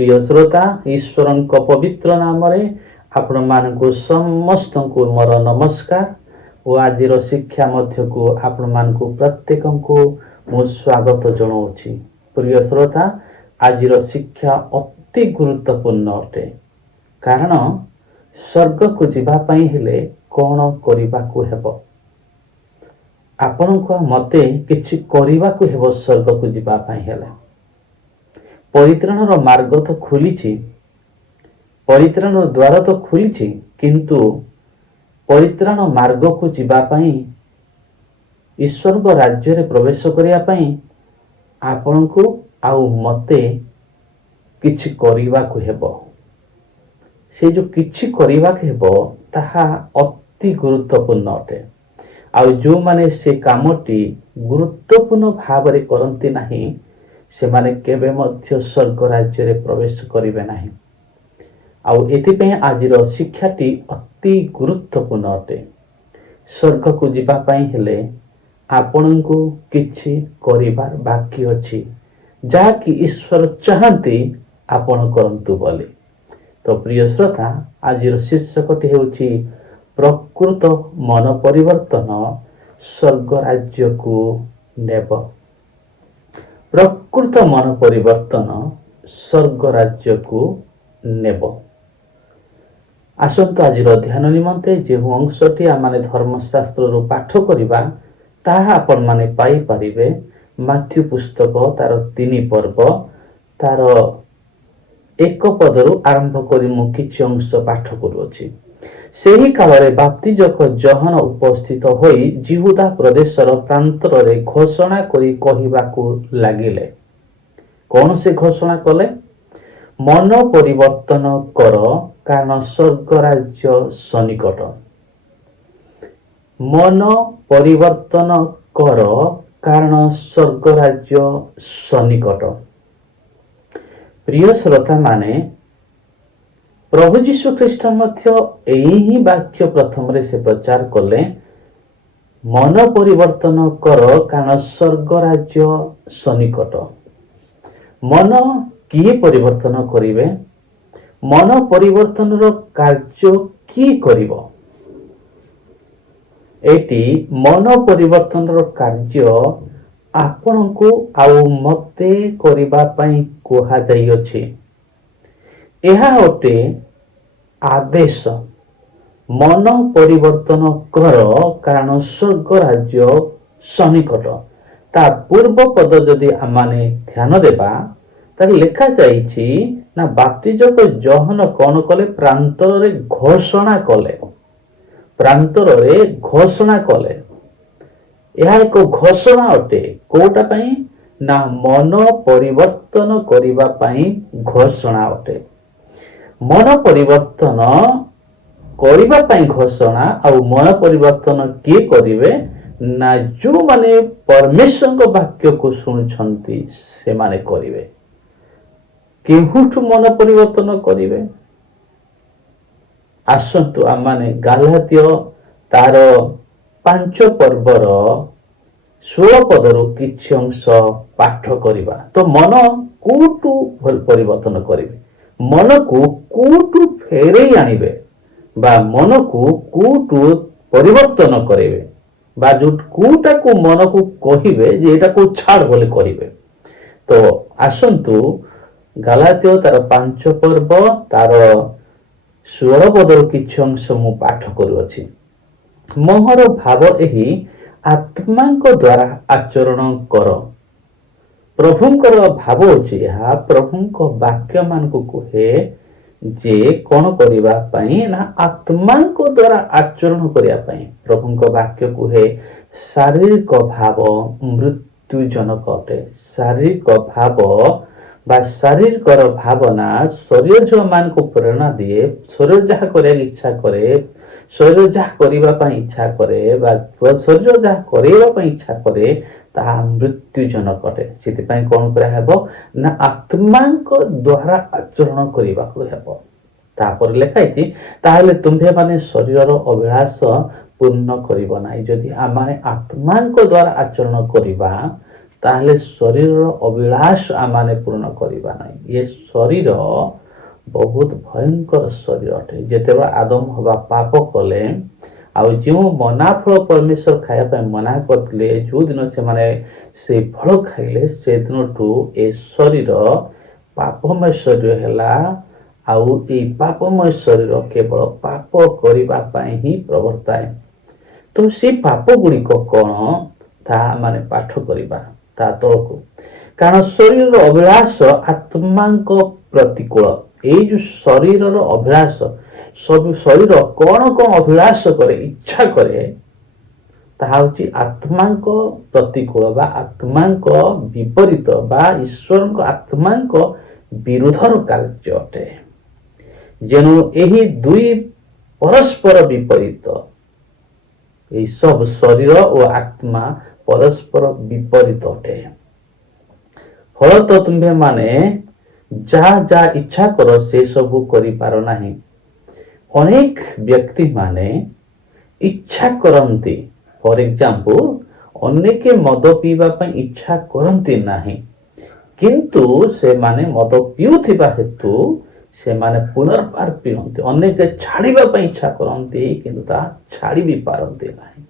प्रिय श्रोता ईश्वर पवित्र नाम आपण मानकु समस्त मोर नमस्कार और आज शिक्षा मध्य को आपण मानकु प्रत्येक को मु स्वागत जनाऊँगी। प्रिय श्रोता आज शिक्षा अति गुरुत्वपूर्ण अटे कारण स्वर्ग को जीवाई हेले कौन करने को हेब आपण मते किछि करने को हेब स्वर्ग को जीवाई हेले परित्राणर मार्ग तो खुली परित्राणर द्वार तो खुली किंतु परित्राण मार्ग को जीवाई ईश्वर राज्य रे प्रवेश करने आपण को आउ मते किछि करने को हेब से जो किछि करने को हेब ताहा अति गुरुत्वपूर्ण अटे आउ जो माने से कामटी गुरुत्वपूर्ण भाव रे करंती नाही से माने केबे मध्य स्वर्ग राज्य रे प्रवेश करिवे नाही। आउ एथिपे आजिर शिक्षाटी अति गुरुत्वपूर्ण अटे। स्वर्ग को जीवा पई हेले आपण को किछि करिबार बाकी अछि जा कि ईश्वर चाहती आपण करंतु बोली। तो प्रिय श्रोता आजिर शीर्षकटी हेउछि प्रकृत मन परिवर्तन स्वर्ग राज्य को नेब। प्रकृत मन परिवर्तन स्वर्ग राज्य को नेब। आसंत आज ध्यान निमंते जो अंशटी आमाने धर्मशास्त्र पाठ करिबा ताहा आपण माने पाई परिबे माथ्यू पुस्तक तार 3 पर्व तार 1 पदरु आरंभ करी मु किछि अंश पाठ करूछि। सेही कालरे बाप्तिजक जहन उपस्थित होई जिहुदा प्रदेशर प्रांतर रे घोषणा करी कहिबाकू लागिले। कौन से घोषणा कले? मन परिवर्तन कर कारण स्वर्ग राज्य सन्निकट। मन परिवर्तन कर कारण स्वर्ग राज्य सन्निकट। प्रिय श्रोता माने प्रभु जीशु ख्रीष्ट मध्य यही वाक्य प्रथम रे से प्रचार कले मन परिवर्तन कर कारण स्वर्ग राज्य सन्निकट। मन किए परिवर्तन करिवे? मन परिवर्तन रो कार्य की करिवो? एटी मन परिवर्तन रो कार्य आपण को आउ मते करिबा पई कोहा जाई अछि। यह अटे आदेश मन परिवर्तन कर कारण स्वर्ग राज्य सन्निकट। ता पूर्व पद जदि आमाने ध्यान देबा तार लिखा जाइछि ना बाप्तिजक जहन कौन कले प्रांतर रे घोषणा कले। प्रांतर रे घोषणा कले यह एक घोषणा अटे कोटा पई ना मन परिवर्तन करिबा पई घोषणा अटे। मन परिवर्तन करिबा पई घोषणा आउ मन परिवर्तन किए करिवे ना जो माने परमेश्वर को वाक्य को सुनुछंती से माने करिवे। केहुठु मन परिवर्तन करिवे? आसंतु आमाने गालात्य तार 5 पर्वर 16 पदरु किछि अंश पाठ करिबा। तो मन कोटु परिवर्तन करिवे? मन को कोटु फेरे आनिबे बा मन को कोटु परिवर्तन करेबे बा जो कोटा को मन को कहिबे जे एटा को छाड़ बोले करिवे। तो आसंतु गालात्य तार 5 पर्व तार 16 पदर किछि अंश मु पाठ करूछि। मोहर भाव एही आत्मांक द्वारा आचरण कर। प्रभुंकर भाव अछि यहा प्रभुंक वाक्य मान को कहे जे कौन करिबा पई ना आत्मांक द्वारा आचरण करिया पई। प्रभुंक वाक्य कहे शारीरिक भाव मृत्युजनक अटे। शारीरिक भाव बा शारीरिक भावना शरीर जो मान को प्रेरणा दिए। शरीर जहा करिया इच्छा करे, शरीर जहा करिबा पई इच्छा करे बा शरीर जहा करिबा पई इच्छा करे ताहा मृत्युजनक अटे। सेतिपई कोन करा हेबो ना आत्मांक द्वारा आचरण करिबा को हेबो। तापर लेखाइति ताहले तुम्भे माने शरीरर अभिलाष पूर्ण करिबो नाही। जदि आमाने आत्मांक द्वारा आचरण करिबा ତାହେଲେ ଶରୀରର ଅଭିଳାଷ ଆମେ ପୂରଣ କରିବା ନାହିଁ। ଏ ଶରୀର ବହୁତ ଭୟଙ୍କର ଶରୀର ଅଟେ। ଯେତେବେଳେ ଆଦମ ହବା ପାପ କଲେ, ଆଉ ଯେଉଁ ମନା ଫଳ ପରମେଶ୍ୱର ଖାଇବା ପାଇଁ ମନା କରିଥିଲେ, ଯେଉଁଦିନ ସେମାନେ ସେ ଫଳ ଖାଇଲେ ସେଦିନଠୁ ଏ ଶରୀର ପାପମୟ ଶରୀର ହେଲା। ଆଉ ଏଇ ପାପମୟ ଶରୀର କେବଳ ପାପ କରିବା ପାଇଁ ହିଁ ପ୍ରବର୍ତ୍ତାଏ। ତ ସେ ପାପ ଗୁଡ଼ିକ କ'ଣ ତାହା ମାନେ ପାଠ କରିବା ତା ତଳକୁ। କାରଣ ଶରୀରର ଅଭିଳାଷ ଆତ୍ମାଙ୍କ ପ୍ରତିକୂଳ। ଏଇ ଯେଉଁ ଶରୀରର ଅଭିଳାଷ, ସବୁ ଶରୀର କ'ଣ କ'ଣ ଅଭିଳାଷ କରେ, ଇଚ୍ଛା କରେ, ତାହା ହେଉଛି ଆତ୍ମାଙ୍କ ପ୍ରତିକୂଳ ବା ଆତ୍ମାଙ୍କ ବିପରୀତ ବା ଈଶ୍ୱରଙ୍କ ଆତ୍ମାଙ୍କ ବିରୁଦ୍ଧର କାର୍ଯ୍ୟ ଅଟେ। ଯେଣୁ ଏହି ଦୁଇ ପରସ୍ପର ବିପରୀତ। এই সব শরীর ও আত্মা পরস্পর বিপরীত অটে। ফলত তুমে মানে যা যা ইচ্ছা কর সে সবু করি পার নাহি। অনেক ব্যক্তি মানে ইচ্ছা করন্তি, ফর এক্সাম্পল অনেকে মদ পিଇବା ପାଇଁ ইচ্ছা କରନ୍ତି ନାହିଁ, କିନ୍ତୁ ସେମାନେ ମଦ ପିଉଥିବା ହେତୁ ସେମାନେ ପୁନର୍ବାର ପିଅନ୍ତି। ଅନେକ ଛାଡ଼ିବା ପାଇଁ ଇଚ୍ଛା କରନ୍ତି କିନ୍ତୁ ତାହା ଛାଡ଼ି ବି ପାରନ୍ତି ନାହିଁ।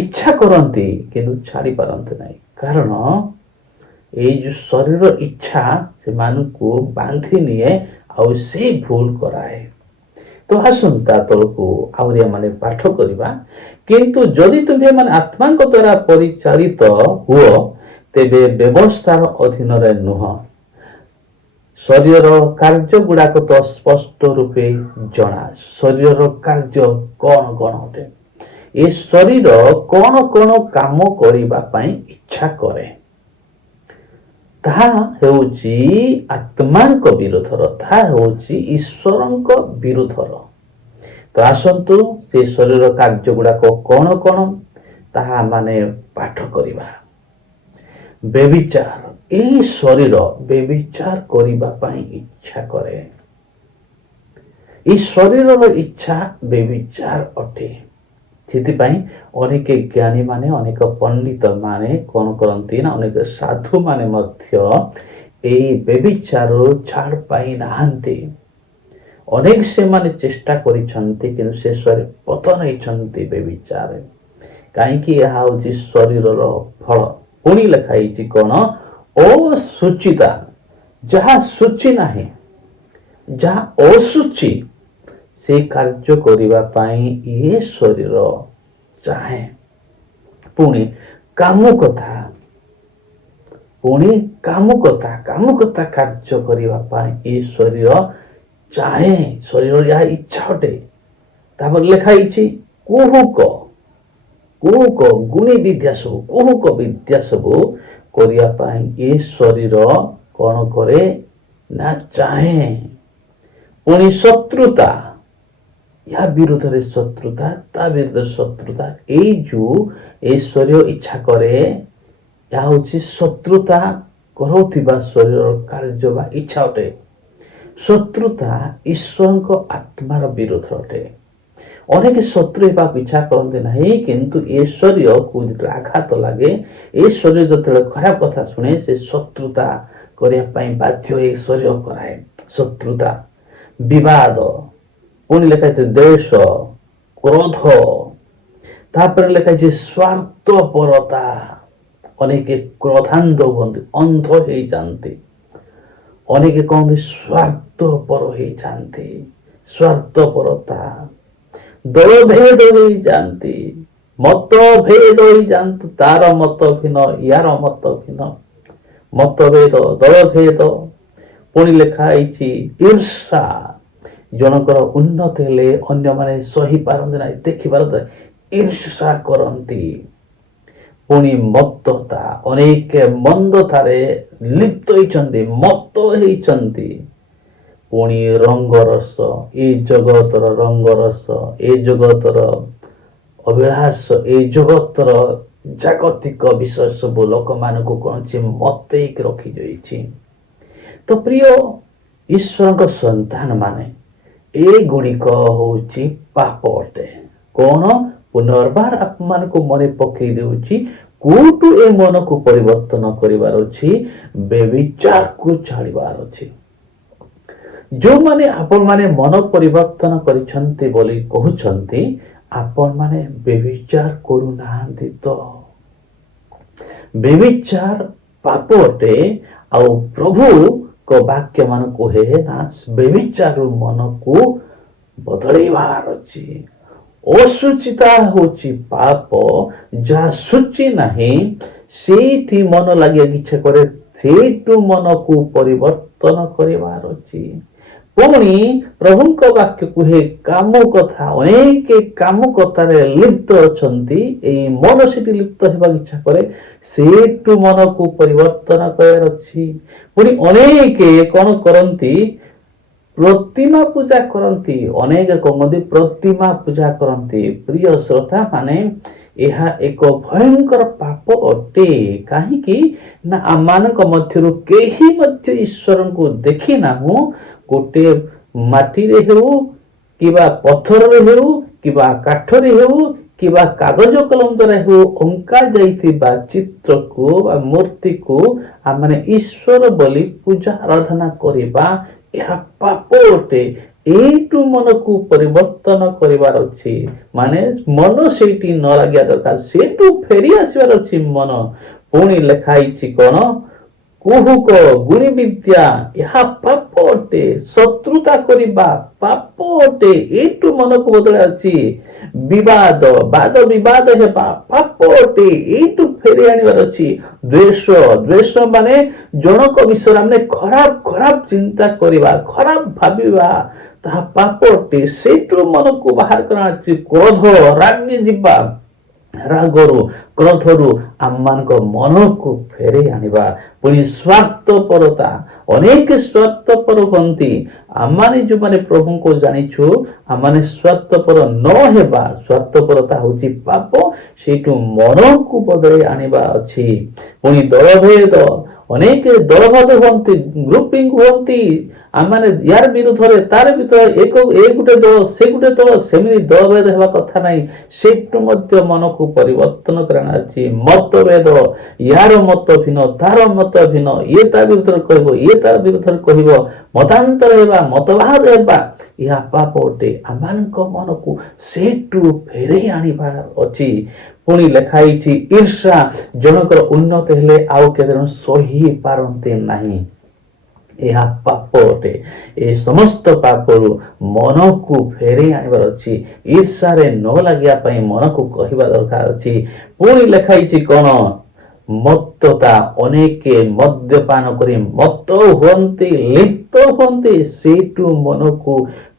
ଇଚ୍ଛା କରନ୍ତି କିନ୍ତୁ ଛାଡ଼ି ପାରନ୍ତି ନାହିଁ, କାରଣ ଏଇ ଯେଉଁ ଶରୀର ଇଚ୍ଛା ସେମାନଙ୍କୁ ବାନ୍ଧି ନିଏ ଆଉ ସେଇ ଭୁଲ କରାଏ। ତ ଆସନ୍ତା ତଳକୁ ଆହୁରି ଆମେ ପାଠ କରିବା। କିନ୍ତୁ ଯଦି ତୁମେ ମାନେ ଆତ୍ମାଙ୍କ ଦ୍ୱାରା ପରିଚାଳିତ ହୁଅ, ତେବେ ବ୍ୟବସ୍ଥାର ଅଧୀନରେ ନୁହଁ। ଶରୀରର କାର୍ଯ୍ୟ ଗୁଡ଼ାକ ତ ସ୍ପଷ୍ଟ ରୂପେ ଜଣା। ଶରୀରର କାର୍ଯ୍ୟ କ'ଣ କ'ଣ ଅଟେ? ଏ ଶରୀର କ'ଣ କ'ଣ କାମ କରିବା ପାଇଁ ଇଚ୍ଛା କରେ, ତାହା ହେଉଛି ଆତ୍ମାଙ୍କ ବିରୁଦ୍ଧର, ତାହା ହେଉଛି ଈଶ୍ୱରଙ୍କ ବିରୁଦ୍ଧର। ତ ଆସନ୍ତୁ ସେ ଶରୀର କାର୍ଯ୍ୟ ଗୁଡ଼ାକ କ'ଣ କ'ଣ ତାହା ମାନେ ପାଠ କରିବା। ବ୍ୟଭିଚାର, ଏହି ଶରୀର ବ୍ୟଭିଚାର କରିବା ପାଇଁ ଇଚ୍ଛା କରେ। ଏହି ଶରୀରର ଇଚ୍ଛା ବ୍ୟଭିଚାର ଅଟେ। ସେଥିପାଇଁ ଅନେକ ଜ୍ଞାନୀ ମାନେ, ଅନେକ ପଣ୍ଡିତ ମାନେ କ'ଣ କରନ୍ତି ନା, ଅନେକ ସାଧୁ ମାନେ ମଧ୍ୟ ଏହି ବ୍ୟଭିଚାରରୁ ଛାଡ଼ ପାଇ ନାହାନ୍ତି। ଅନେକ ସେମାନେ ଚେଷ୍ଟା କରିଛନ୍ତି କିନ୍ତୁ ଶେଷରେ ପତନ ହେଇଛନ୍ତି ବ୍ୟଭିଚାରରେ। କାହିଁକି? ଏହା ହେଉଛି ଶରୀରର ଫଳ। ପୁଣି ଲେଖା ହେଇଛି କ'ଣ? ଅଶୁଚିତା, ଯାହା ଶୁଚି ନାହିଁ, ଯାହା ଅଶୁଚି, ସେ କାର୍ଯ୍ୟ କରିବା ପାଇଁ ଏ ଶରୀର ଚାହେଁ। ପୁଣି କାମୁକତା, କାମୁକତା କାର୍ଯ୍ୟ କରିବା ପାଇଁ ଏ ଶରୀର ଚାହେଁ। ଶରୀର ଏହା ଇଚ୍ଛା ଅଟେ। ତାପରେ ଲେଖା ହେଇଛି କୁହୁକ, ଗୁଣି ବିଦ୍ୟା ସବୁ, କୁହୁକ ବିଦ୍ୟା ସବୁ କରିବା ପାଇଁ ଏ ଶରୀର କ'ଣ କରେ ନା ଚାହେଁ। ପୁଣି ଶତ୍ରୁତା, ଏହା ବିରୁଦ୍ଧରେ ଶତ୍ରୁତା, ତା ବିରୁଦ୍ଧରେ ଶତ୍ରୁତା। ଏଇ ଯେଉଁ ଏ ଶରୀର ଇଚ୍ଛା କରେ, ଏହା ହେଉଛି ଶତ୍ରୁତା କରୁଥିବା ଶରୀରର କାର୍ଯ୍ୟ ବା ଇଚ୍ଛା ଅଟେ। ଶତ୍ରୁତା ଈଶ୍ୱରଙ୍କ ଆତ୍ମାର ବିରୁଦ୍ଧ ଅଟେ। ଅନେକ ଶତ୍ରୁ ହେବାକୁ ଇଚ୍ଛା କରନ୍ତି ନାହିଁ, କିନ୍ତୁ ଏ ଶରୀରକୁ ଯେତେବେଳେ ଆଘାତ ଲାଗେ, ଏ ଶରୀର ଯେତେବେଳେ ଖରାପ କଥା ଶୁଣେ, ସେ ଶତ୍ରୁତା କରିବା ପାଇଁ ବାଧ୍ୟ ଏ ଶରୀର କରାଏ। ଶତ୍ରୁତା, ବିବାଦ, ପୁଣି ଲେଖା ହେଇଛି ଦ୍ୱେଷ, କ୍ରୋଧ, ତାପରେ ଲେଖା ହେଇଛି ସ୍ୱାର୍ଥପରତା। ଅନେକ କ୍ରୋଧାନ୍ଧ ହୁଅନ୍ତି, ଅନ୍ଧ ହେଇଯାନ୍ତି। ଅନେକ କହନ୍ତି ସ୍ୱାର୍ଥପର ହେଇଯାନ୍ତି। ସ୍ୱାର୍ଥପରତା, ଦଳଭେଦ ହେଇଯାନ୍ତି, ମତଭେଦ ହେଇଯାନ୍ତି। ତାର ମତ ଭିନ୍ନ, ୟାର ମତ ଭିନ୍ନ, ମତଭେଦ, ଦଳଭେଦ। ପୁଣି ଲେଖା ହେଇଛି ଈର୍ଷା, ଜଣଙ୍କର ଉନ୍ନତି ହେଲେ ଅନ୍ୟମାନେ ସହିପାରନ୍ତି ନାହିଁ, ଦେଖିପାରନ୍ତି, ଈର୍ଷା କରନ୍ତି। ପୁଣି ମତ୍ତତା, ଅନେକ ମନ୍ଦତାରେ ଲିପ୍ତ ହେଇଛନ୍ତି, ମତ ହେଇଛନ୍ତି। ପୁଣି ରଙ୍ଗରସ, ଏ ଜଗତର ରଙ୍ଗରସ, ଏ ଜଗତର ଅଭିଳାଷ, ଏ ଜଗତର ଜାଗତିକ ବିଷୟ ସବୁ ଲୋକମାନଙ୍କୁ କୌଣସି ମତେଇକି ରଖିଯାଇଛି। ତ ପ୍ରିୟ ଈଶ୍ୱରଙ୍କ ସନ୍ତାନ ମାନେ, ଏଗୁଡ଼ିକ ହେଉଛି ପାପ ଅଟେ। କ'ଣ? ପୁନର୍ବାର ଆପଣମାନଙ୍କୁ ମନେ ପକେଇ ଦେଉଛି, କୋଉଠୁ ଏ ମନକୁ ପରିବର୍ତ୍ତନ କରିବାର ଅଛି? ବେବିଚାରକୁ ଛାଡ଼ିବାର ଅଛି। ଯେଉଁମାନେ ଆପଣମାନେ ମନ ପରିବର୍ତ୍ତନ କରିଛନ୍ତି ବୋଲି କହୁଛନ୍ତି, ଆପଣମାନେ ବେବିଚାର କରୁନାହାନ୍ତି ତ? ବେବିଚାର ପାପ ଅଟେ। ଆଉ ପ୍ରଭୁଙ୍କ ବାକ୍ୟ ମାନ କୁହେ ନା ବେବିଚାରରୁ ମନକୁ ବଦଳେଇବାର ଅଛି। ଅଶୁଚିତା ହଉଛି ପାପ। ଯାହା ଶୁଚି ନାହିଁ ସେଇଠି ମନ ଲାଗିବାକୁ ଇଚ୍ଛା କରେ, ସେଇଠୁ ମନକୁ ପରିବର୍ତ୍ତନ କରିବାର ଅଛି। ପୁଣି ପ୍ରଭୁଙ୍କ ବାକ୍ୟ କୁହେ କାମ କଥା, ଅନେକ କାମ କଥାରେ ଲିପ୍ତ ଅଛନ୍ତି। ଏଇ ମନ ସେଠି ଲିପ୍ତ ହେବାକୁ ଇଚ୍ଛା କରେ, ସେଇଠୁ ମନକୁ ପରିବର୍ତ୍ତନ କରିବାର ଅଛି। ପୁଣି ଅନେକ କଣ କରନ୍ତି? ପ୍ରତିମା ପୂଜା କରନ୍ତି। ଅନେକ କହନ୍ତି ପ୍ରତିମା ପୂଜା କରନ୍ତି। ପ୍ରିୟ ଶ୍ରୋତା ମାନେ, ଏହା ଏକ ଭୟଙ୍କର ପାପ ଅଟେ। କାହିଁକି ନା ଆମମାନଙ୍କ ମଧ୍ୟରୁ କେହି ମଧ୍ୟ ଈଶ୍ୱରଙ୍କୁ ଦେଖି ନାହୁଁ। ଗୋଟିଏ ମାଟିରେ ହେଉ କିମ୍ବା ପଥରରେ ହେଉ କିମ୍ବା କାଠରେ ହେଉ କିମ୍ବା କାଗଜ କଲମ ଦ୍ୱାରା ହେଉ ଅଙ୍କା ଯାଇଥିବା ଚିତ୍ରକୁ ବା ମୂର୍ତ୍ତିକୁ ଆମେ ଈଶ୍ୱର ବୋଲି ପୂଜା ଆରାଧନା କରିବା, ଏହା ପାପ ଅଟେ। ଏଇଠୁ ମନକୁ ପରିବର୍ତ୍ତନ କରିବାର ଅଛି। ମାନେ ମନ ସେଇଠି ନ ଲାଗିବା ଦରକାର, ସେଇଠୁ ଫେରି ଆସିବାର ଅଛି ମନ। ପୁଣି ଲେଖା ହେଇଛି କଣ? କୁହୁକ ଗୁଣି ବିଦ୍ୟା ଏହା ପାପ ଅଟେ। ଶତ୍ରୁତା କରିବା ପାପ ଅଟେ। ଏଇଠୁ ମନକୁ ବଦଳା ଅଛି। ବିବାଦ ବାଦ ବିବାଦ ହେବା ପାପ ଅଟେ। ଏଇଠୁ ଫେରି ଆଣିବାର ଅଛି। ଦ୍ୱେଷ ମାନେ ଜଣକ ବିଷୟରେ ଆମେ ଖରାପ ଚିନ୍ତା କରିବା, ଖରାପ ଭାବିବା, ତାହା ପାପ ଅଟେ। ସେଇଠୁ ମନକୁ ବାହାର କରାଯାଉଛି। କ୍ରୋଧ ରାଗି ଯିବା, ରାଗରୁ କ୍ରୋଧରୁ ଆମମାନଙ୍କ ମନକୁ ଫେରେଇ ଆଣିବା। ପୁଣି ସ୍ୱାର୍ଥପରତା, ଅନେକ ସ୍ୱାର୍ଥପର ହୁଅନ୍ତି। ଆମମାନେ ଯୋଉମାନେ ପ୍ରଭୁଙ୍କୁ ଜାଣିଛୁ, ଆମମାନେ ସ୍ୱାର୍ଥପର ନ ହେବା। ସ୍ୱାର୍ଥପରତା ହଉଛି ପାପ। ସେଇଠୁ ମନକୁ ବଦଳେଇ ଆଣିବା ଅଛି। ପୁଣି ଦଳଭେଦ, ଅନେକ ଦଳଭେଦ ହୁଅନ୍ତି, ଗ୍ରୁପିଂ ହୁଅନ୍ତି। ଆମମାନେ ୟାର ବିରୁଦ୍ଧରେ ତାର ବିରୁଦ୍ଧରେ ଏ ଗୋଟେ ଦଳ ସେ ଗୋଟେ ଦଳ, ସେମିତି ଦଳଭେଦ ହେବା କଥା ନାହିଁ। ସେଇଠୁ ମଧ୍ୟ ମନକୁ ପରିବର୍ତ୍ତନ କରାଯାଉଛି। ମତଭେଦ, ୟାର ମତ ଭିନ୍ନ ତାର ମତ ଭିନ୍ନ, ଇଏ ତା ବିରୁଦ୍ଧରେ କହିବ ଇଏ ତା ବିରୁଦ୍ଧରେ କହିବ, ମତାନ୍ତର ହେବା, ମତବାଦ ହେବା, ଏହା ପାପ ଅଟେ। ଆମମାନଙ୍କ ମନକୁ ସେଇଠୁ ଫେରେଇ ଆଣିବାର ଅଛି। ପୁଣି ଲେଖା ହେଇଛି ଈର୍ଷା, ଜଣଙ୍କର ଉନ୍ନତ ହେଲେ ଆଉ କେତେ ଜଣ ସହି ପାରନ୍ତି ନାହିଁ। ଏହା ପାପ ଅଟେ। ଏ ସମସ୍ତ ପାପରୁ ମନକୁ ଫେରେଇ ଆଣିବାର ଅଛି। ଈର୍ଷାରେ ନ ଲାଗିବା ପାଇଁ ମନକୁ କହିବା ଦରକାର ଅଛି। ପୁଣି ଲେଖା ହେଇଛି କଣ? ମତ୍ତତା, ଅନେକ ମଦ୍ୟପାନ କରି ମତ ହୁଅନ୍ତି, ଲିପ୍ତ ହୁଅନ୍ତି। ସେଇଠୁ ମନକୁ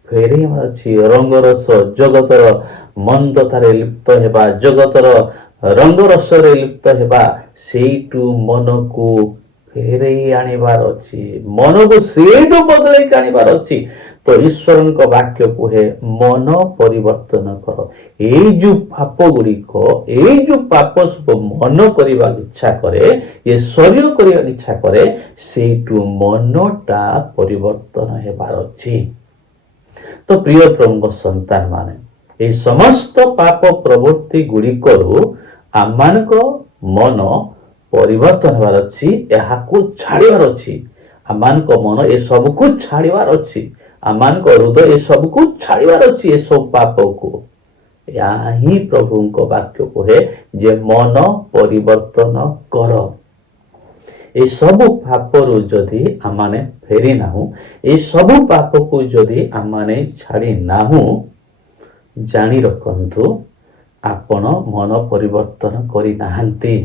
ଫେରେଇ ଆଣିବାର ଅଛି। ରଙ୍ଗରସ, ଜଗତର ମନ୍ଦତାରେ ଲିପ୍ତ ହେବା, ଜଗତର ରଙ୍ଗରସରେ ଲିପ୍ତ ହେବା, ସେଇଠୁ ମନକୁ ଫେରେଇ ଆଣିବାର ଅଛି। ମନକୁ ସେଇଠୁ ବଦଳେଇକି ଆଣିବାର ଅଛି। ତ ଈଶ୍ୱରଙ୍କ ବାକ୍ୟ କୁହେ ମନ ପରିବର୍ତ୍ତନ କର। ଏଇ ଯୋଉ ପାପ ଗୁଡ଼ିକ, ଏଇ ଯୋଉ ପାପ ସବୁ ମନ କରିବାକୁ ଇଚ୍ଛା କରେ, ଏ ଶରୀର କରିବାକୁ ଇଚ୍ଛା କରେ, ସେଇଠୁ ମନଟା ପରିବର୍ତ୍ତନ ହେବାର ଅଛି। ତ ପ୍ରିୟ ପ୍ରଭୁଙ୍କ ସନ୍ତାନ ମାନେ, এই ସମସ୍ତ ପାପ ପ୍ରବୃତ୍ତି ଗୁଡ଼ିକରୁ ଆମମାନଙ୍କ ମନ ପରିବର୍ତ୍ତନ ହେବାର ଅଛି। ଏହାକୁ ଛାଡ଼ିବାର ଅଛି। ଆମମାନଙ୍କ ମନ ଏସବୁକୁ ଛାଡ଼ିବାର ଅଛି। ଆମମାନଙ୍କ ହୃଦୟ ଏସବୁକୁ ଛାଡ଼ିବାର ଅଛି, ଏସବୁ ପାପକୁ। ଏହା ହିଁ ପ୍ରଭୁଙ୍କ ବାକ୍ୟ କୁହେ ଯେ ମନ ପରିବର୍ତ୍ତନ କର। ଏସବୁ ପାପରୁ ଯଦି ଆମମାନେ ଫେରି ନାହୁଁ, ଏସବୁ ପାପକୁ ଯଦି ଆମମାନେ ଛାଡ଼ି ନାହୁଁ, ଜାଣି ରଖନ୍ତୁ ଆପଣ ମନ ପରିବର୍ତ୍ତନ କରିନାହାନ୍ତି।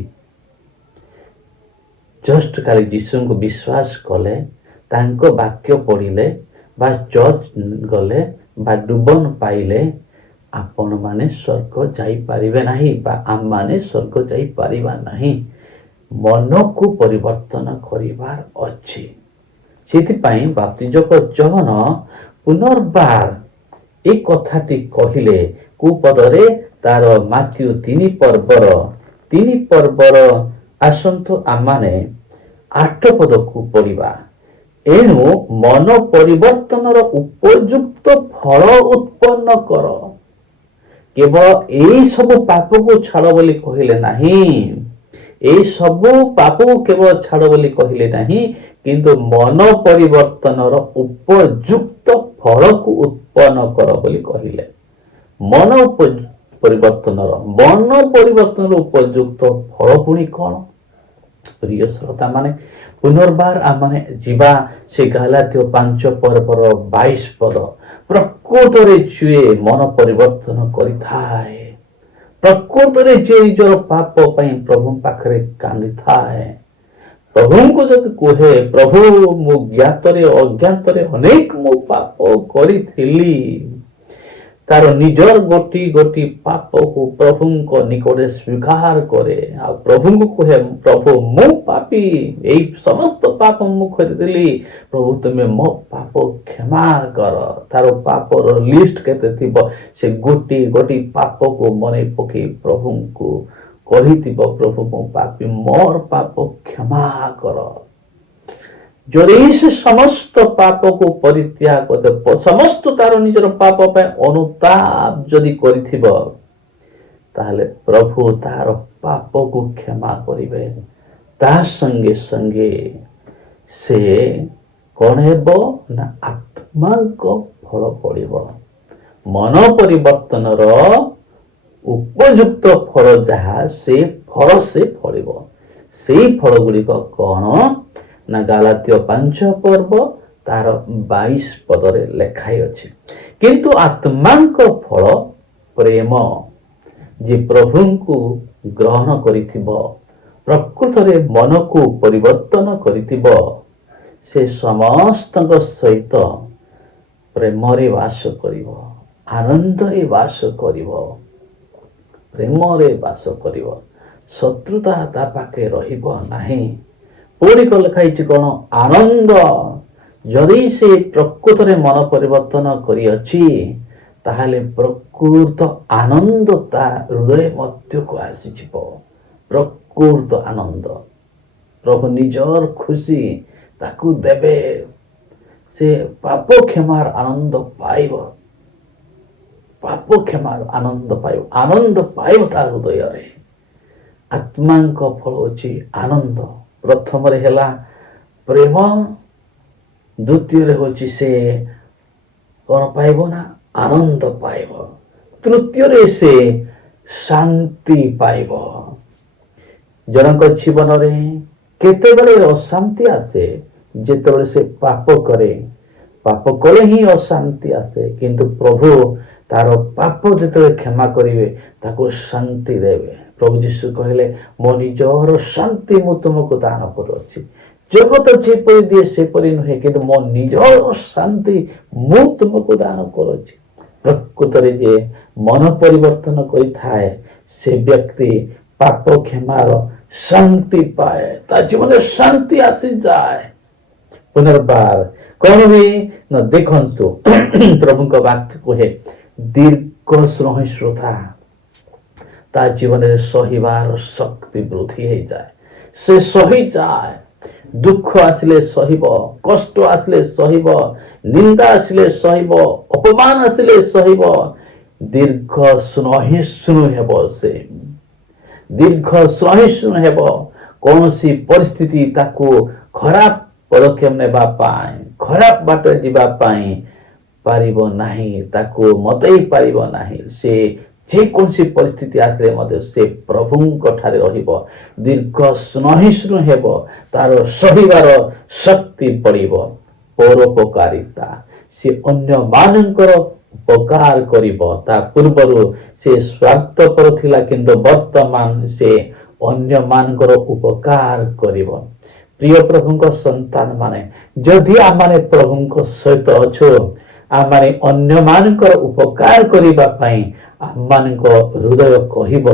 ଜଷ୍ଟ ଖାଲି ଯୀଶୁଙ୍କୁ ବିଶ୍ୱାସ କଲେ, ତାଙ୍କ ବାକ୍ୟ ପଢ଼ିଲେ ବା ଚର୍ଚ୍ଚ ଗଲେ ବା ଡୁବନ ପାଇଲେ ଆପଣମାନେ ସ୍ୱର୍ଗ ଯାଇପାରିବେ ନାହିଁ ବା ଆମମାନେ ସ୍ୱର୍ଗ ଯାଇପାରିବା ନାହିଁ। ମନକୁ ପରିବର୍ତ୍ତନ କରିବାର ଅଛି। ସେଥିପାଇଁ ବାପ୍ତିଜକ ଯୋହନ ପୁନର୍ବାର ଏ କଥାଟି କହିଲେ। କୋଉ ପଦରେ? ତାର ମାଥ୍ୟୁ 3 ପର୍ବର ଆସନ୍ତୁ ଆମମାନେ 8 ପଦକୁ ପଢିବା। ଏଣୁ ମନ ପରିବର୍ତ୍ତନର ଉପଯୁକ୍ତ ଫଳ ଉତ୍ପନ୍ନ କର। କେବଳ ଏଇ ସବୁ ପାପକୁ ଛାଡ଼ ବୋଲି କହିଲେ ନାହିଁ, এই ସବୁ ପାପକୁ କେବଳ ଛାଡ଼ ବୋଲି କହିଲେ ନାହିଁ, କିନ୍ତୁ ମନ ପରିବର୍ତ୍ତନର ଉପଯୁକ୍ତ ଫଳକୁ ଉତ୍ପନ୍ନ କର ବୋଲି କହିଲେ। ମନ ପରିବର୍ତ୍ତନର ଉପଯୁକ୍ତ ଫଳ ପୁଣି କ'ଣ? ପ୍ରିୟ ଶ୍ରୋତା ମାନେ, ପୁନର୍ବାର ଆମେ ଯିବା ସେ ଗାଲାତ୍ୟ 5 ପର୍ବର 22 ପଦ। ପ୍ରକୃତରେ ଯିଏ ମନ ପରିବର୍ତ୍ତନ କରିଥାଏ, ପ୍ରକୃତରେ ଯିଏ ନିଜର ପାପ ପାଇଁ ପ୍ରଭୁ ପାଖରେ କାନ୍ଦିଥାଏ, ପ୍ରଭୁଙ୍କୁ ଯଦି କୁହେ, ପ୍ରଭୁ ମୁଁ ଜ୍ଞାତରେ ଅଜ୍ଞାତରେ ଅନେକ ମୁଁ ପାପ କରିଥିଲି, ତାର ନିଜର ଗୋଟି ଗୋଟି ପାପକୁ ପ୍ରଭୁଙ୍କ ନିକଟରେ ସ୍ୱୀକାର କରେ ଆଉ ପ୍ରଭୁଙ୍କୁ କୁହେ, ପ୍ରଭୁ ମୁଁ ପାପୀ, ଏଇ ସମସ୍ତ ପାପ ମୁଁ କରିଥିଲି, ପ୍ରଭୁ ତୁମେ ମୋ ପାପ କ୍ଷମା କର। ତାର ପାପର ଲିଷ୍ଟ କେତେ ଥିବ, ସେ ଗୋଟି ଗୋଟି ପାପକୁ ମନେ ପକେଇ ପ୍ରଭୁଙ୍କୁ କହିଥିବ, ପ୍ରଭୁ ମୁଁ ପାପୀ, ମୋର ପାପ କ୍ଷମା କର। ଯଦି ସେ ସମସ୍ତ ପାପକୁ ପରିତ୍ୟାଗ କରିଦେବ, ସମସ୍ତ ତାର ନିଜର ପାପ ପାଇଁ ଅନୁତାପ ଯଦି କରିଥିବ, ତାହେଲେ ପ୍ରଭୁ ତାର ପାପକୁ କ୍ଷମା କରିବେ। ତା ସଙ୍ଗେ ସଙ୍ଗେ ସେ କଣ ହେବ ନା ଆତ୍ମାଙ୍କ ଫଳ ପଡ଼ିବ। ମନ ପରିବର୍ତ୍ତନର ଉପଯୁକ୍ତ ଫଳ ଯାହା, ସେ ଫଳ ସେ ଫଳିବ। ସେଇ ଫଳ ଗୁଡ଼ିକ କଣ ନା ଗାଲାତ୍ୟ 5 ପର୍ବ ତାର 22 ପଦରେ ଲେଖାଇ ଅଛି। କିନ୍ତୁ ଆତ୍ମାଙ୍କ ଫଳ ପ୍ରେମ, ଯେ ପ୍ରଭୁଙ୍କୁ ଗ୍ରହଣ କରିଥିବ, ପ୍ରକୃତରେ ମନକୁ ପରିବର୍ତ୍ତନ କରିଥିବ, ସେ ସମସ୍ତଙ୍କ ସହିତ ପ୍ରେମରେ ବାସ କରିବ, ଆନନ୍ଦରେ ବାସ କରିବ, ପ୍ରେମରେ ବାସ କରିବ, ଶତ୍ରୁତା ତା ପାଖେ ରହିବ ନାହିଁ। ପୁଣି ଲେଖାଇଛି କଣ? ଆନନ୍ଦ। ଯଦି ସେ ପ୍ରକୃତରେ ମନ ପରିବର୍ତ୍ତନ କରିଅଛି, ତାହେଲେ ପ୍ରକୃତ ଆନନ୍ଦ ତା ହୃଦୟ ମଧ୍ୟକୁ ଆସିଯିବ। ପ୍ରକୃତ ଆନନ୍ଦ, ପ୍ରଭୁ ନିଜର ଖୁସି ତାକୁ ଦେବେ। ସେ ପାପ କ୍ଷମାର ଆନନ୍ଦ ପାଇବ, ପାପ କ୍ଷମାର ଆନନ୍ଦ ପାଇବ, ଆନନ୍ଦ ପାଇବ ତା ହୃଦୟରେ। ଆତ୍ମାଙ୍କ ଫଳ ଅଛି ଆନନ୍ଦ। ପ୍ରଥମରେ ହେଲା ପ୍ରେମ, ଦ୍ୱିତୀୟରେ ହଉଛି ସେ କଣ ପାଇବ ନା ଆନନ୍ଦ ପାଇବ, ତୃତୀୟରେ ସେ ଶାନ୍ତି ପାଇବ। ଜଣଙ୍କ ଜୀବନରେ କେତେବେଳେ ଅଶାନ୍ତି ଆସେ? ଯେତେବେଳେ ସେ ପାପ କରେ, ପାପ କଲେ ହିଁ ଅଶାନ୍ତି ଆସେ। କିନ୍ତୁ ପ୍ରଭୁ ତାର ପାପ ଯେତେବେଳେ କ୍ଷମା କରିବେ, ତାକୁ ଶାନ୍ତି ଦେବେ। ପ୍ରଭୁ ଯୀଶୁ କହିଲେ, ମୋ ନିଜର ଶାନ୍ତି ମୁଁ ତୁମକୁ ଦାନ କରୁଅଛି। ଜଗତ ଯେପରି ଦିଏ ସେପରି ନୁହେଁ, କିନ୍ତୁ ମୋ ନିଜର ଶାନ୍ତି ମୁଁ ତୁମକୁ ଦାନ କରୁଅଛି। ପ୍ରକୃତରେ ଯେ ମନ ପରିବର୍ତ୍ତନ କରିଥାଏ, ସେ ବ୍ୟକ୍ତି ପାପ କ୍ଷମାର ଶାନ୍ତି ପାଏ, ତା ଜୀବନରେ ଶାନ୍ତି ଆସିଯାଏ। ପୁନର୍ବାର କଣ ହୁଏ ନା ଦେଖନ୍ତୁ, ପ୍ରଭୁଙ୍କ ବାକ୍ୟ କୁହେ, ଦୀର୍ଘ ସହିଷ୍ଣୁତା, ତା ଜୀବନରେ ସହିବାର ଶକ୍ତି ବୃଦ୍ଧି ହେଇଯାଏ। ସେ ସହିଯାଏ। ଦୁଃଖ ଆସିଲେ ସହିବ, କଷ୍ଟ ଆସିଲେ ସହିବ, ନିନ୍ଦା ଆସିଲେ ସହିବ, ଅପମାନ ଆସିଲେ ସହିବ। ଦୀର୍ଘ ସହିଷ୍ଣୁ ହେବ, ସେ ଦୀର୍ଘ ସହିଷ୍ଣୁ ହେବ। କୌଣସି ପରିସ୍ଥିତି ତାକୁ ଖରାପ ପଦକ୍ଷେପ ନେବା ପାଇଁ, ଖରାପ ବାଟରେ ଯିବା ପାଇଁ ପାରିବ ନାହିଁ, ତାକୁ ମତେଇ ପାରିବ ନାହିଁ। ସେ ଯେକୌଣସି ପରିସ୍ଥିତି ଆସିଲେ ମଧ୍ୟ ସେ ପ୍ରଭୁଙ୍କ ଠାରେ ରହିବ, ଦୀର୍ଘ ସହିଷ୍ଣୁ ହେବ, ତାର ସହିବାର ଶକ୍ତି ବଢିବ। ପରୋପକାରିତା, ସେ ଅନ୍ୟମାନଙ୍କର ଉପକାର କରିବ। ତା ପୂର୍ବରୁ ସେ ସ୍ୱାର୍ଥପର ଥିଲା, କିନ୍ତୁ ବର୍ତ୍ତମାନ ସେ ଅନ୍ୟମାନଙ୍କର ଉପକାର କରିବ। ପ୍ରିୟ ପ୍ରଭୁଙ୍କ ସନ୍ତାନ ମାନେ, ଯଦି ଆମେ ପ୍ରଭୁଙ୍କ ସହିତ ଅଛୁ, ଆମେ ଅନ୍ୟମାନଙ୍କର ଉପକାର କରିବା ପାଇଁ ଆମମାନଙ୍କ ହୃଦୟ କହିବ,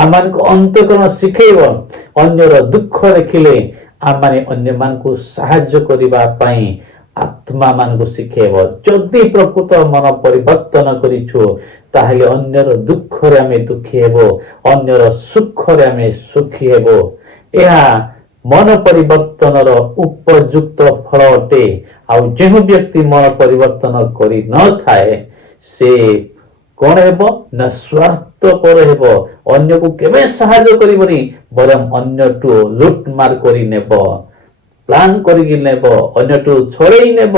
ଆମମାନଙ୍କ ଅନ୍ତଃକରଣ ଶିଖେଇବ। ଅନ୍ୟର ଦୁଃଖ ଦେଖିଲେ ଆମେ ଅନ୍ୟମାନଙ୍କୁ ସାହାଯ୍ୟ କରିବା ପାଇଁ ଆତ୍ମା ମାନଙ୍କୁ ଶିଖେଇବ। ଯଦି ପ୍ରକୃତ ମନ ପରିବର୍ତ୍ତନ କରିଛୁ, ତାହେଲେ ଅନ୍ୟର ଦୁଃଖରେ ଆମେ ଦୁଃଖୀ ହେବ, ଅନ୍ୟର ସୁଖରେ ଆମେ ସୁଖୀ ହେବ। ଏହା ମନ ପରିବର୍ତ୍ତନର ଉପଯୁକ୍ତ ଫଳ ଅଟେ। ଆଉ ଯେଉଁ ବ୍ୟକ୍ତି ମନ ପରିବର୍ତ୍ତନ କରି ନଥାଏ, ସେ କଣ ହେବ ନା ସ୍ୱାର୍ଥ ସ୍ୱାର୍ଥପର ହେବ, ଅନ୍ୟକୁ କେବେ ସାହାଯ୍ୟ କରିବନି, ବରଂ ଅନ୍ୟଠୁ ଲୁଟମାର କରି ନେବ, ପ୍ଲାନ୍ କରିକି ନେବ, ଅନ୍ୟଠୁ ଛଡେଇ ନେବ,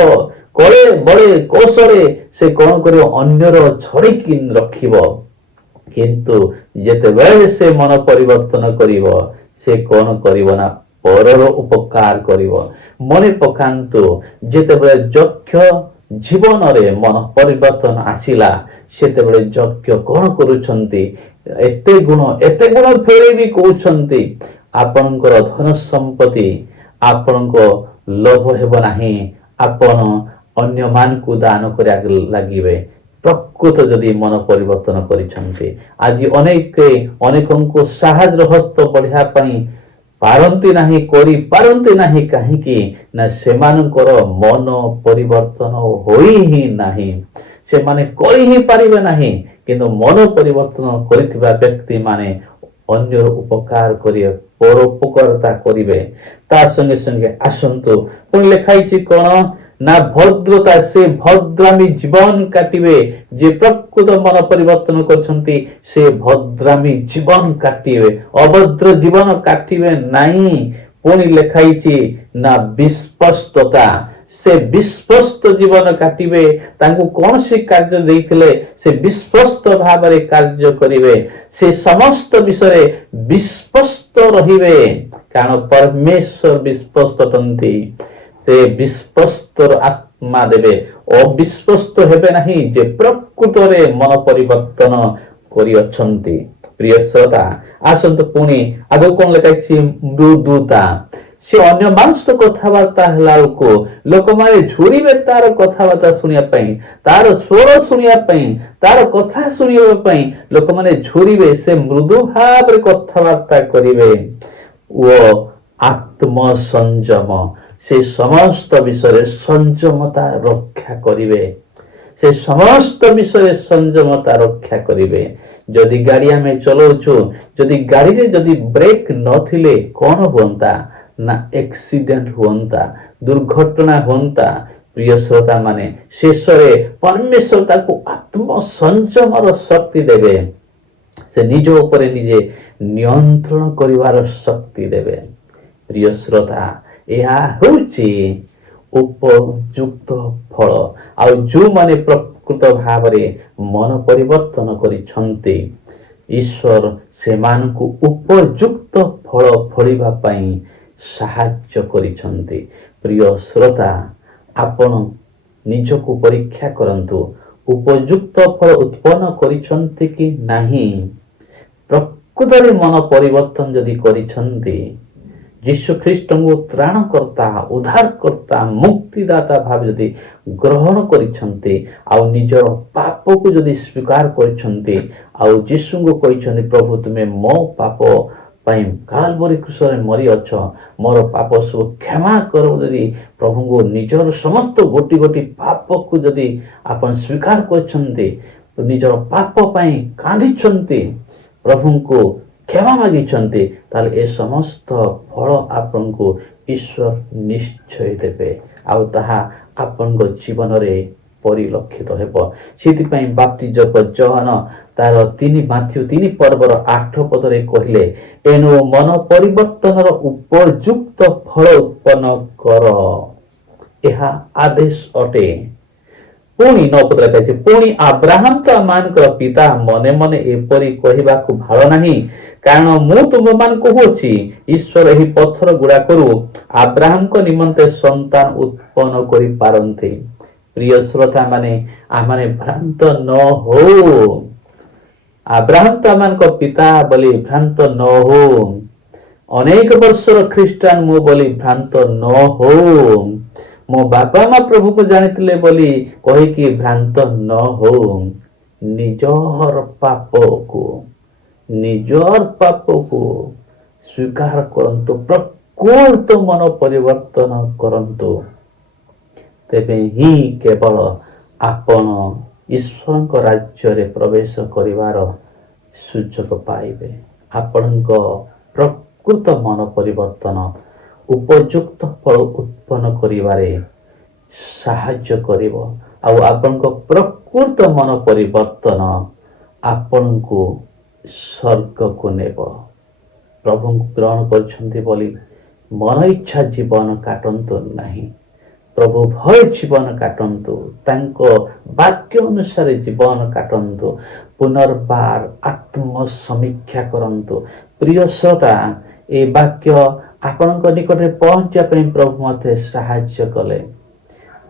କଳେ ବଳେ କୌଶଳେ ସେ କଣ କରିବ, ଅନ୍ୟର ଛଡେଇକି ରଖିବ। କିନ୍ତୁ ଯେତେବେଳେ ସେ ମନ ପରିବର୍ତ୍ତନ କରିବ, ସେ କଣ କରିବ ନା ପରର ଉପକାର କରିବ। ମନେ ପକାନ୍ତୁ, ଯେତେବେଳେ ଯକ୍ଷ ଜୀବନରେ ମନ ପରିବର୍ତ୍ତନ ଆସିଲା, ସେତେବେଳେ ଯକ୍ଷ କଣ କରୁଛନ୍ତି, ଏତେ ଗୁଣ ଫେରେଇ କହୁଛନ୍ତି, ଆପଣଙ୍କର ଧନ ସମ୍ପତ୍ତି ଆପଣଙ୍କ ଲୋଭ ହେବ ନାହିଁ, ଆପଣ ଅନ୍ୟମାନଙ୍କୁ ଦାନ କରିବାକୁ ଲାଗିବେ। ପ୍ରକୃତ ଯଦି ମନ ପରିବର୍ତ୍ତନ କରିଛନ୍ତି, ଆଜି ଅନେକଙ୍କୁ ସାହାଯ୍ୟର ହସ୍ତ ବଢିବା ପାଇଁ ପାରନ୍ତି ନାହିଁ, କରିପାରନ୍ତି ନାହିଁ। କାହିଁକି ନା ସେମାନଙ୍କର ମନ ପରିବର୍ତ୍ତନ ହୋଇ ହିଁ ନାହିଁ, ସେମାନେ କରି ହିଁ ପାରିବେ ନାହିଁ। କିନ୍ତୁ ମନ ପରିବର୍ତ୍ତନ କରିଥିବା ବ୍ୟକ୍ତି ମାନେ ଅନ୍ୟର ଉପକାର କରିବେ, ପରୋପକାରିତା କରିବେ। ତା ସଙ୍ଗେ ସଙ୍ଗେ ଆସନ୍ତୁ, ପୁଣି ଲେଖା ହେଇଛି କଣ ନା ଭଦ୍ରତା, ସେ ଭଦ୍ରାମୀ ଜୀବନ କାଟିବେ। ଯେ ପ୍ରକୃତ ମନ ପରିବର୍ତ୍ତନ କରିଛନ୍ତି, ସେ ଭଦ୍ରାମୀ ଜୀବନ କାଟିବେ, ଅଭଦ୍ର ଜୀବନ କାଟିବେ ନାହିଁ। ପୁଣି ଲେଖା ହେଇଛି ନା ବିଶ୍ୱସ୍ତତା, ସେ ବିଶ୍ୱସ୍ତ ଜୀବନ କାଟିବେ। ତାଙ୍କୁ କୌଣସି କାର୍ଯ୍ୟ ଦେଇଥିଲେ ସେ ବିଶ୍ୱସ୍ତ ଭାବରେ କାର୍ଯ୍ୟ କରିବେ, ସେ ସମସ୍ତ ବିଷୟରେ ବିଶ୍ୱସ୍ତ ରହିବେ। କାରଣ ପରମେଶ୍ୱର ବିଶ୍ୱସ୍ତ ଅଟନ୍ତି, ସେ ବିଶ୍ୱସ୍ତର ଆତ୍ମା ଦେବେ, ଅବିଶ୍ୱସ୍ତ ହେବେ ନାହିଁ, ଯେ ପ୍ରକୃତରେ ମନ ପରିବର୍ତ୍ତନ କରିଅଛନ୍ତି। ପ୍ରିୟ ଶ୍ରୋତା, ଆସନ୍ତୁ ପୁଣି ଆଗକୁ କଣ ଲେଖା ହେଇଛି, ମୃଦୁତା। ସେ ଅନ୍ୟ ମାନଙ୍କ ସହିତ କଥାବାର୍ତ୍ତା ହେଲା ବେଳକୁ ଲୋକମାନେ ଝୁରିବେ ତାର କଥାବାର୍ତ୍ତା ଶୁଣିବା ପାଇଁ, ତାର ସ୍ୱର ଶୁଣିବା ପାଇଁ, ତାର କଥା ଶୁଣିବା ପାଇଁ ଲୋକମାନେ ଝୁରିବେ। ସେ ମୃଦୁ ଭାବରେ କଥାବାର୍ତ୍ତା କରିବେ ଓ ଆତ୍ମ ସଂଯମ, ସେ ସମସ୍ତ ବିଷୟରେ ସଂଯମତା ରକ୍ଷା କରିବେ, ସେ ସମସ୍ତ ବିଷୟରେ ସଂଯମତା ରକ୍ଷା କରିବେ। ଯଦି ଗାଡି ଆମେ ଚଲାଉଛୁ, ଯଦି ଗାଡିରେ ଯଦି ବ୍ରେକ୍ ନଥିଲେ କଣ ହୁଅନ୍ତା ନା ଆକ୍ସିଡେଣ୍ଟ ହୁଅନ୍ତା, ଦୁର୍ଘଟଣା ହୁଅନ୍ତା। ପ୍ରିୟ ଶ୍ରୋତା ମାନେ, ଶେଷରେ ପରମେଶ୍ୱର ତାକୁ ଆତ୍ମ ସଂଯମର ଶକ୍ତି ଦେବେ, ସେ ନିଜ ଉପରେ ନିଜେ ନିୟନ୍ତ୍ରଣ କରିବାର ଶକ୍ତି ଦେବେ। ପ୍ରିୟ ଶ୍ରୋତା, ଏହା ହେଉଛି ଉପଯୁକ୍ତ ଫଳ। ଆଉ ଯେଉଁମାନେ ପ୍ରକୃତ ଭାବରେ ମନ ପରିବର୍ତ୍ତନ କରିଛନ୍ତି, ଈଶ୍ୱର ସେମାନଙ୍କୁ ଉପଯୁକ୍ତ ଫଳ ଫଳିବା ପାଇଁ ସାହାଯ୍ୟ କରିଛନ୍ତି। ପ୍ରିୟ ଶ୍ରୋତା, ଆପଣ ନିଜକୁ ପରୀକ୍ଷା କରନ୍ତୁ, ଉପଯୁକ୍ତ ଫଳ ଉତ୍ପନ୍ନ କରିଛନ୍ତି କି ନାହିଁ। ପ୍ରକୃତରେ ମନ ପରିବର୍ତ୍ତନ ଯଦି କରିଛନ୍ତି, ଯୀଶୁ ଖ୍ରୀଷ୍ଟଙ୍କୁ ତ୍ରାଣକର୍ତ୍ତା, ଉଦ୍ଧାରକର୍ତ୍ତା, ମୁକ୍ତିଦାତା ଭାବେ ଯଦି ଗ୍ରହଣ କରିଛନ୍ତି, ଆଉ ନିଜର ପାପକୁ ଯଦି ସ୍ୱୀକାର କରିଛନ୍ତି, ଆଉ ଯୀଶୁଙ୍କୁ କହିଛନ୍ତି, ପ୍ରଭୁ ତୁମେ ମୋ ପାପ ପାଇଁ କାଲବରୀ କ୍ରୁଶରେ ମରିଅଛ, ମୋର ପାପ ସବୁ କ୍ଷମା କର, ଯଦି ପ୍ରଭୁଙ୍କୁ ନିଜର ସମସ୍ତ ଗୋଟି ଗୋଟି ପାପକୁ ଯଦି ଆପଣ ସ୍ୱୀକାର କରିଛନ୍ତି, ନିଜର ପାପ ପାଇଁ କାନ୍ଦିଛନ୍ତି, ପ୍ରଭୁଙ୍କୁ କ୍ଷମା ମାଗିଛନ୍ତି, ତାହେଲେ ଏ ସମସ୍ତ ଫଳ ଆପଣଙ୍କୁ ଈଶ୍ୱର ନିଶ୍ଚୟ ଦେବେ, ଆଉ ତାହା ଆପଣଙ୍କ ଜୀବନରେ ପରିଲକ୍ଷିତ ହେବ। ସେଥିପାଇଁ ବାପ୍ତିଜକ ଯୋହାନ ତାର ମାଥ୍ୟୁ 3 ପର୍ବର 8 ପଦରେ କହିଲେ, ଏଣୁ ମନ ପରିବର୍ତ୍ତନର ଉପଯୁକ୍ତ ଫଳ ଉତ୍ପନ୍ନ କର, ଏହା ଆଦେଶ ଅଟେ। ପୁଣି 9 ପଦରେ କହିଛି, ପୁଣି ଆବ୍ରାହମ ତ ମାନଙ୍କର ପିତା ମନେ ମନେ ଏପରି କହିବାକୁ ଭଲ ନାହିଁ, କାରଣ ମୁଁ ତୁମମାନଙ୍କୁ କହୁଛି, ଈଶ୍ୱର ଏହି ପଥର ଗୁଡାକରୁ ଆବ୍ରାହମଙ୍କ ନିମନ୍ତେ ସନ୍ତାନ ଉତ୍ପନ୍ନ କରିପାରନ୍ତି। ପ୍ରିୟ ଶ୍ରୋତା ମାନେ, ଆମେ ଭ୍ରାନ୍ତ ନ ହଉ, ଆବ୍ରାହମ ତ ଆମମାନଙ୍କ ପିତା ବୋଲି ଭ୍ରାନ୍ତ ନ ହଉ, ଅନେକ ବର୍ଷର ଖ୍ରୀଷ୍ଟିଆନ ମୁଁ ବୋଲି ଭ୍ରାନ୍ତ ନ ହଉ, ମୋ ବାପା ମା ପ୍ରଭୁକୁ ଜାଣିଥିଲେ ବୋଲି କହିକି ଭ୍ରାନ୍ତ ନ ହଉ। ନିଜର ପାପକୁ ସ୍ୱୀକାର କରନ୍ତୁ, ପ୍ରକୃତ ମନ ପରିବର୍ତ୍ତନ କରନ୍ତୁ, ତେବେ ହିଁ କେବଳ ଆପଣ ଈଶ୍ୱରଙ୍କ ରାଜ୍ୟରେ ପ୍ରବେଶ କରିବାର ସୁଯୋଗ ପାଇବେ। ଆପଣଙ୍କ ପ୍ରକୃତ ମନ ପରିବର୍ତ୍ତନ ଉପଯୁକ୍ତ ଫଳ ଉତ୍ପନ୍ନ କରିବାରେ ସାହାଯ୍ୟ କରିବ, ଆଉ ଆପଣଙ୍କ ପ୍ରକୃତ ମନ ପରିବର୍ତ୍ତନ ଆପଣଙ୍କୁ ସ୍ୱର୍ଗକୁ ନେବ। ପ୍ରଭୁଙ୍କୁ ଗ୍ରହଣ କରିଛନ୍ତି ବୋଲି ମନ ଇଚ୍ଛା ଜୀବନ କାଟନ୍ତୁ ନାହିଁ। ପ୍ରଭୁ ଭୟ ଜୀବନ କାଟନ୍ତୁ, ତାଙ୍କ ବାକ୍ୟ ଅନୁସାରେ ଜୀବନ କାଟନ୍ତୁ, ପୁନର୍ବାର ଆତ୍ମସମୀକ୍ଷା କରନ୍ତୁ। ପ୍ରିୟ ଶ୍ରୋତା, ଏ ବାକ୍ୟ ଆପଣଙ୍କ ନିକଟରେ ପହଞ୍ଚିବା ପାଇଁ ପ୍ରଭୁ ମୋତେ ସାହାଯ୍ୟ କଲେ।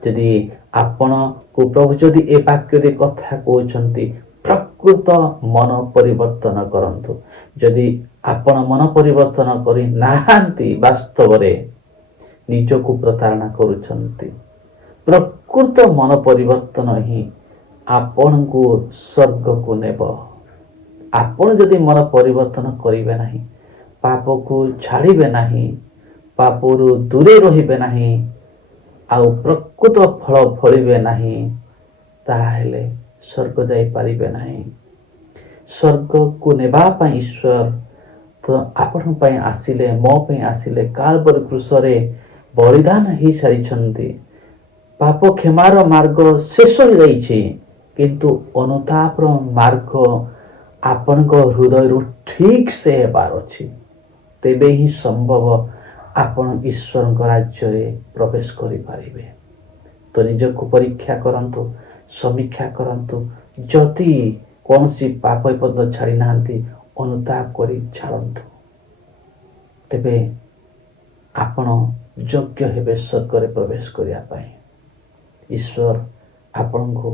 ଯଦି ଆପଣଙ୍କୁ ପ୍ରଭୁ ଯଦି ଏ ବାକ୍ୟରେ କଥା କହୁଛନ୍ତି, ପ୍ରକୃତ ମନ ପରିବର୍ତ୍ତନ କରନ୍ତୁ। ଯଦି ଆପଣ ମନ ପରିବର୍ତ୍ତନ କରି ନାହାନ୍ତି, ବାସ୍ତବରେ ନିଜକୁ ପ୍ରତାରଣା କରୁଛନ୍ତି। ପ୍ରକୃତ ମନ ପରିବର୍ତ୍ତନ ହିଁ ଆପଣଙ୍କୁ ସ୍ୱର୍ଗକୁ ନେବ। ଆପଣ ଯଦି ମନ ପରିବର୍ତ୍ତନ କରିବେ ନାହିଁ, ପାପକୁ ଛାଡ଼ିବେ ନାହିଁ, ପାପରୁ ଦୂରେଇ ରହିବେ ନାହିଁ, ଆଉ ପ୍ରକୃତ ଫଳ ଫଳିବେ ନାହିଁ, ତାହେଲେ ସ୍ୱର୍ଗ ଯାଇପାରିବେ ନାହିଁ। ସ୍ୱର୍ଗକୁ ନେବା ପାଇଁ ଈଶ୍ୱର ତ ଆପଣଙ୍କ ପାଇଁ ଆସିଲେ, ମୋ ପାଇଁ ଆସିଲେ, କାଲବରୀ କ୍ରୁଶରେ ବଳିଦାନ ହେଇସାରିଛନ୍ତି। ପାପ କ୍ଷମାର ମାର୍ଗ ଶେଷ ହୋଇଯାଇଛି, କିନ୍ତୁ ଅନୁତାପର ମାର୍ଗ ଆପଣଙ୍କ ହୃଦୟରୁ ଠିକ୍ ସେ ହେବାର ଅଛି। ତେବେ ହିଁ ସମ୍ଭବ ଆପଣ ଈଶ୍ୱରଙ୍କ ରାଜ୍ୟରେ ପ୍ରବେଶ କରିପାରିବେ। ତ ନିଜକୁ ପରୀକ୍ଷା କରନ୍ତୁ, ସମୀକ୍ଷା କରନ୍ତୁ। ଯଦି କୌଣସି ପାପ ପଦ ଛାଡ଼ି ନାହାନ୍ତି, ଅନୁତାପ କରି ଛାଡ଼ନ୍ତୁ। ତେବେ ଆପଣ ଯୋଗ୍ୟ ହେବେ ସ୍ୱର୍ଗରେ ପ୍ରବେଶ କରିବା ପାଇଁ। ଈଶ୍ୱର ଆପଣଙ୍କୁ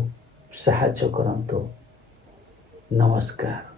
ସାହାଯ୍ୟ କରନ୍ତୁ। ନମସ୍କାର।